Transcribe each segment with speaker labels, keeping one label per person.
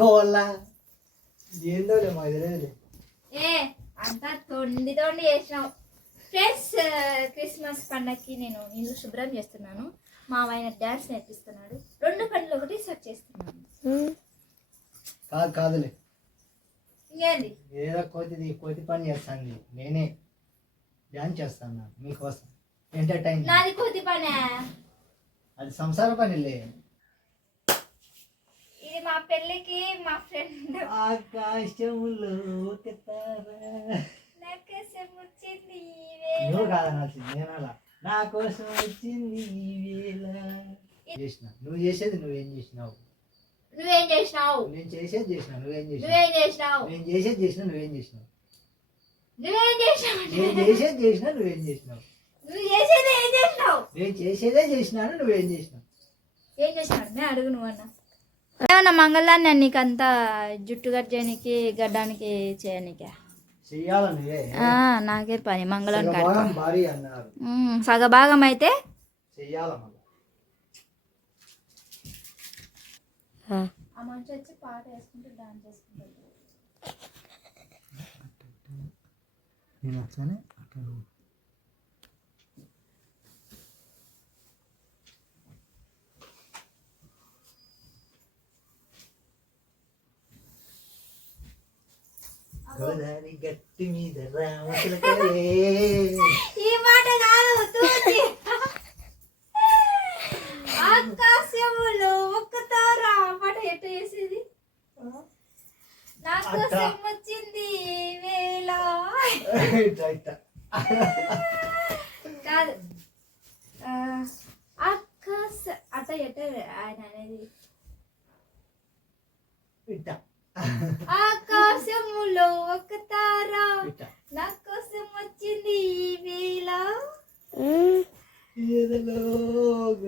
Speaker 1: గోల. ఏందో మాకు తెలియదు
Speaker 2: ఏ అంతా తొండి తొండి చేసినావు ఫ్రెండ్స్ క్రిస్మస్ పండగకి నేను ఇల్లు శుభ్రం చేస్తున్నాను. మా ఆయన డ్యాన్స్ నేర్పిస్తున్నాడు. రెండు పనులు ఒకటి సెట్ చేస్తున్నాను.
Speaker 1: కాదు కాదులే.
Speaker 2: ఇంకేంది?
Speaker 1: ఏదో కోతి కోతి పని చేస్తాను నేనే డ్యాన్స్ చేస్తాను. మీకోసం. ఎంటర్టైన్
Speaker 2: నాది కోతి పనే.
Speaker 1: అది సంసార పనిలే.
Speaker 2: మా పెళ్ళికి మా ఫ్రెండ్.
Speaker 1: తార.
Speaker 2: నాకేసం వచ్చింది
Speaker 1: నువ్వు కాదనాల్సింది నేను అలా. నా కోసం వచ్చింది చేసిన నువ్వు చేసేది నువ్వేం చేసినావు?
Speaker 2: నువ్వేం చేసినావు?
Speaker 1: నేను చేసేది చేసిన నువ్వేం చేసినావు?
Speaker 2: నువ్వేం చేసినావు?
Speaker 1: నేను చేసేది చేసిన నువ్వేం చేసినావు?
Speaker 2: నువ్వేం చేసినావు?
Speaker 1: నేను చేసేది చేసిన నువ్వేం చేసినావు?
Speaker 2: నువ్వు చేసేది ఏం చేసినావు?
Speaker 1: నేను చేసేదే చేసినాను నువ్వేం చేసినావు?
Speaker 2: ఏం చేసినాడు నేను అడుగు నువ్వు అన్న ఏమన్నా మంగళాన్ని నీకు అంతా జుట్టు కట్ చేయడానికి గడ్డానికి
Speaker 1: నువ్వే
Speaker 2: నాకే పని మంగళం
Speaker 1: అన్నారు.
Speaker 2: సగభాగం అయితే
Speaker 1: నేను అట్లనే అట్లా గోదావరి గట్టి మీద రామచిలకలే
Speaker 2: ఈ మాట కాదు తూచి. ఆకాశములో ఒక్క తార పాట ఎట్ట చేసేది నా కోసం వచ్చింది వేళ. కాదు. ఆకాశ అట్ట ఎట్ట ఆయన అనేది?
Speaker 1: ఇట్లా
Speaker 2: ఆకాశములో ఒక తార
Speaker 1: ఇట్లా
Speaker 2: నా కోసం వచ్చింది ఈ వేళ
Speaker 1: ఏదలో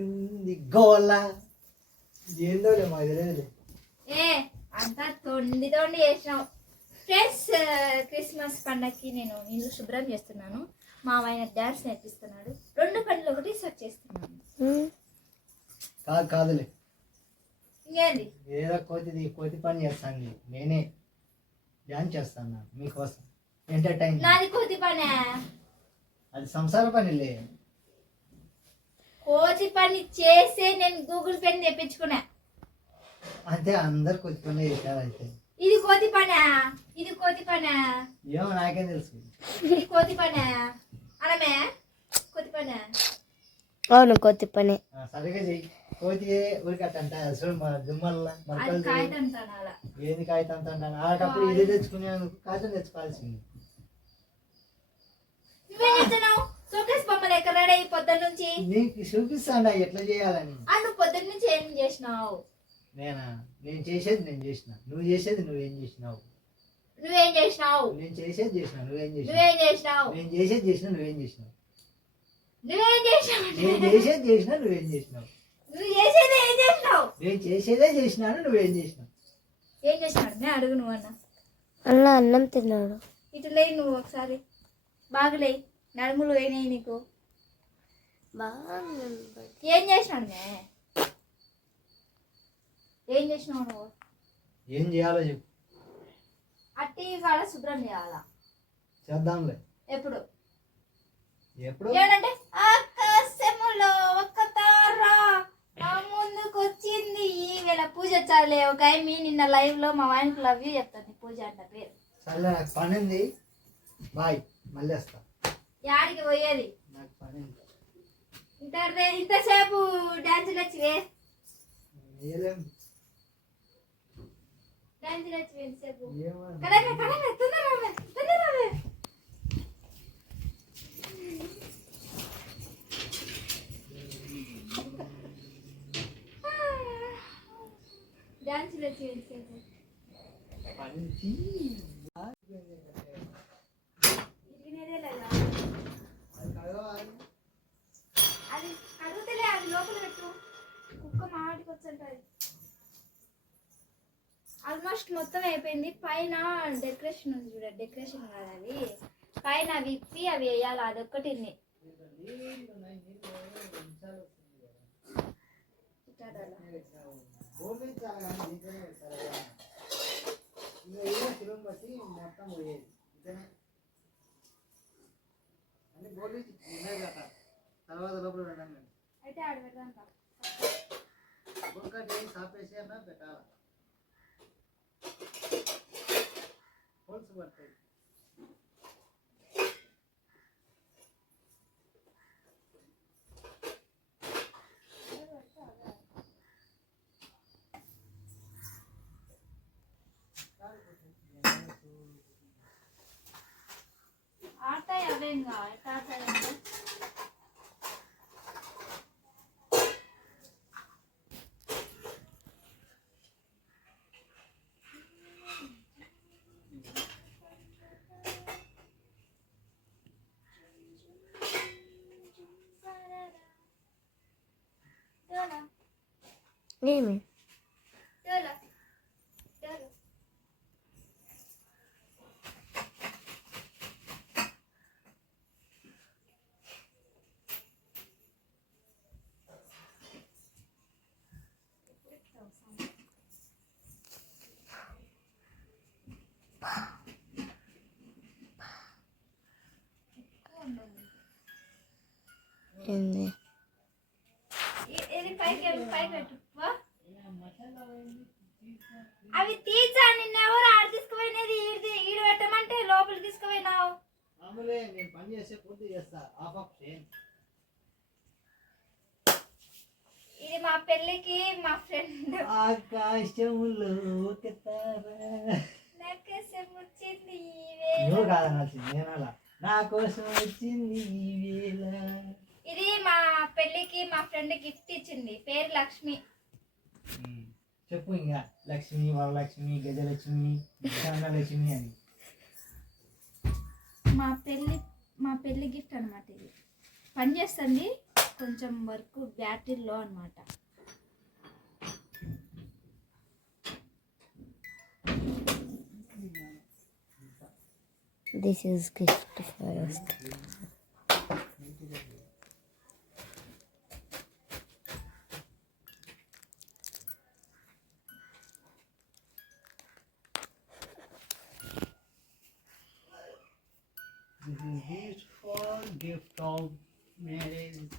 Speaker 1: ఉంది గోల ఏందో మాకు తెలియదు
Speaker 2: ఏ అంతా తొండి తొండి చేసినావు ఫ్రెండ్స్ క్రిస్మస్ పండగకి నేను ఇల్లు శుభ్రం చేస్తున్నాను. మా ఆయన డ్యాన్స్ నేర్పిస్తున్నాడు. రెండు పనులు ఒకటి సెట్ చేస్తున్నాను.
Speaker 1: కాదు కాదులే.
Speaker 2: ఇంకేంది
Speaker 1: ఏదో కోతి కోతి పని చేస్తాను నేనే. డ్యాన్స్ చేస్తాను మీకోసం. ఎంటర్టైన్
Speaker 2: నాది కోతి పనే.
Speaker 1: అది సంసార పనిలే.
Speaker 2: కోతి పని చేసే నేను గూగుల్ పే తెప్పించుకున్నా.
Speaker 1: అంతే అందరు కోతి పని చేశారు అయితే.
Speaker 2: ఇది కోతి పనా ఇది కోతి పనా
Speaker 1: ఏమో నాకేం తెలుసు.
Speaker 2: ఇది కోతి పనా అనమే కోతి పనా
Speaker 3: అవును కొత్త పని.
Speaker 1: సరిగా చెయ్యి. కోతి ఊరికట్టంట అసలు మన దుమ్మల్లా
Speaker 2: అది
Speaker 1: మరకలు
Speaker 2: కాగితం
Speaker 1: ఏంది కాగితం అంటాను ఆడటప్పుడు ఇది తెచ్చుకునేందుకు కాగితం తెచ్చుకోవాల్సింది.
Speaker 2: షోకేస్ బొమ్మలు ఎక్కడ రెడీ పొద్దున్న నుంచి?
Speaker 1: నీకు చూపిస్తాను ఎట్లా చేయాలని.
Speaker 2: నువ్వు పొద్దున్న నుంచి ఏం చేసినావు?
Speaker 1: నేనా? నేను చేసేది నేను చేసిన. నువ్వు చేసేది నువ్వేం చేసినావు?
Speaker 2: నువ్వేం చేసినావు?
Speaker 1: నేను చేసేది చేసిన నువ్వేం చేసినావు?
Speaker 2: నువ్వేం చేసినావు?
Speaker 1: నేను చేసేది చేసిన నువ్వేం చేసినావు?
Speaker 2: నువ్వేం చేసినావు?
Speaker 1: నేను చేసేది చేసిన నువ్వేం చేసినావు?
Speaker 2: నువ్వు చేసేది ఏం చేసినావు?
Speaker 1: నేను చేసేదే చేసినాను నువ్వేం చేసినావు?
Speaker 2: ఏం చేసినాడు నేను అడుగు నువ్వు అన్న.
Speaker 3: అన్న అన్నం తిన్నాడు.
Speaker 2: ఇటు లేయి నువ్వు ఒకసారి. బాగులే నడుములు పోయినాయి నీకు.
Speaker 3: బాగా
Speaker 2: ఏం చేసినాడు నే? ఏం చేసినావు నువ్వు?
Speaker 1: ఏం చేయాలో చెప్పు.
Speaker 2: అట్టి కాడ శుభ్రం చేయాలా?
Speaker 1: చేద్దాంలే.
Speaker 2: ఎప్పుడు?
Speaker 1: ఎప్పుడు?
Speaker 2: ఏమంటే ఆకాశములో ఒక తార నా ముందుకు వచ్చింది ఈ వేళ పూజ చాలే. ఒక మీ నిన్న లైవ్లో మా ఆయనకు లవ్ యూ చెప్తుంది. పూజ అంట పేరు.
Speaker 1: సర్లే నాకు పని ఉంది బాయ్. మళ్ళీ వస్తా.
Speaker 2: యాడికి పోయేది?
Speaker 1: నాకు పని ఉంది
Speaker 2: ఇంత ఇంతసేపు డాన్స్ నచ్చివే
Speaker 1: ఏలేం
Speaker 2: డాన్స్ నచ్చివే ఇంతసేపు
Speaker 1: ఏమో
Speaker 2: కడమే కడమే తొందరమే తొందరమే డాన్స్ నచ్చివే ఇంతసేపు
Speaker 1: పని ఉంది.
Speaker 2: లేదా
Speaker 1: అది కడగాలి.
Speaker 2: అది అడుగుతలే అది లోపల పెట్టు. కుక్క మాటికి వచ్చంటది ఆల్మోస్ట్ మొత్తం అయిపోయింది. పైన డెకరేషన్ ఉంది చూడ డెకరేషన్ కాదు అది. పైన విప్పి అవి వేయాలి. అదొక్కటి
Speaker 1: తర్వాత లోపల పెట్టండి
Speaker 2: అయితే ఆడ
Speaker 1: పెట్టాలి? హోల్స్ పడతాయి
Speaker 2: ఆడతాయి అవే ఇంకా ఎట్లా Neymi?
Speaker 3: Böyle.
Speaker 2: Böyle. Ini. Ini kayak kayak kayak అవి తీసా నిన్న ఎవరు ఆడ తీసుకుపోయినది? ఈడి ఈడు పెట్టమంటే లోపలికి తీసుకుపోయినావు.
Speaker 1: మామూలే నేను పని చేస్తే పూర్తి చేస్తా. ఆఫ్ ఆఫ్ చేయండి.
Speaker 2: ఇది మా పెళ్ళికి మా ఫ్రెండ్.
Speaker 1: ఆకాశములో
Speaker 2: వచ్చింది
Speaker 1: నువ్వు కాదనాల్సింది నేను అలా. నా కోసం వచ్చింది
Speaker 2: ఇది మా పెళ్ళికి మా ఫ్రెండ్ గిఫ్ట్ ఇచ్చింది. పేరు లక్ష్మి.
Speaker 1: చెప్పు ఇంకా. లక్ష్మి వరలక్ష్మి గజలక్ష్మి లక్ష్మి అని.
Speaker 2: మా పెళ్ళి మా పెళ్ళి గిఫ్ట్ అనమాట ఇది. పని చేస్తుంది. కొంచెం వర్క్ బ్యాటరీలో అనమాట
Speaker 3: this is gift first
Speaker 1: This is beautiful gift of marriage.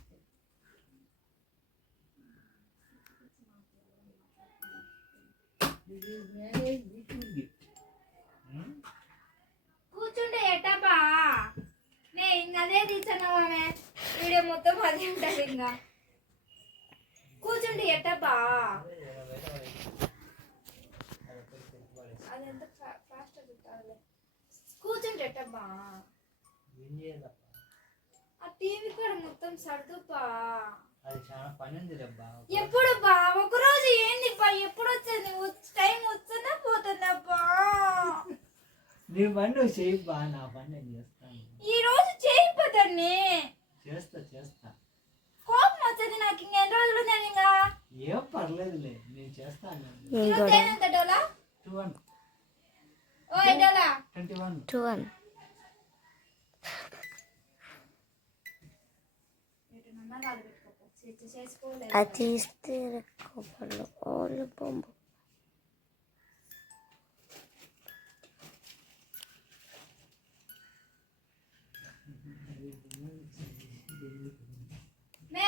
Speaker 1: This is marriage beautiful gift. Hmm?
Speaker 2: కూర్చుంటే ఎట్టబ్బా? నే ఇంక అదే తీసాను వీడియో మొత్తం అదే ఉంటుంది ఇంకా కూర్చుంటే ఎట్టబ్బా? అది ఎంత ఫాస్ట్ కూర్చుంటే ఎట్టబ్బా? ఆ టీవీ కూడా మొత్తం సర్దుపా.
Speaker 1: అది చాలా పని ఉంది డబ్బా
Speaker 2: ఎప్పుడు బా? ఒక రోజు ఏంది బా? ఎప్పుడు వచ్చేది? టైం వస్తుందా పోతుందా బా?
Speaker 1: నీ పని నువ్వు చేయి బా నా పని నేను చేస్తాను.
Speaker 2: ఈ రోజు చేయకపోతాన్ని
Speaker 1: చేస్తా చేస్తా.
Speaker 2: కోపం వచ్చేది నాకు ఇంకెన్ని రోజులు నేను ఇంకా?
Speaker 1: ఏం పర్లేదులే నేను చేస్తాను.
Speaker 2: Dola?
Speaker 1: Two one
Speaker 2: O Dola.
Speaker 1: Twenty one
Speaker 3: two one అది తీస్తే రెక్కపళ్ళు ఓళ్ళు బొమ్మ.
Speaker 2: మే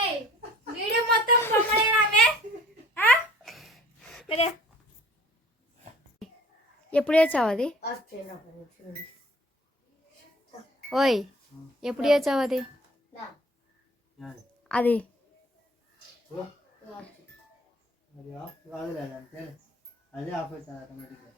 Speaker 2: వీడియో మొత్తం బొమ్మలేనా మే? ఆ? సరే.
Speaker 3: ఎప్పుడు వేసావు అది? ఓయ్ ఎప్పుడు వేసావు అది? అది.
Speaker 1: అది ఆఫ్ అది అంతే అదే ఆఫ్ అవుతుంది ఆటోమేటిక్గా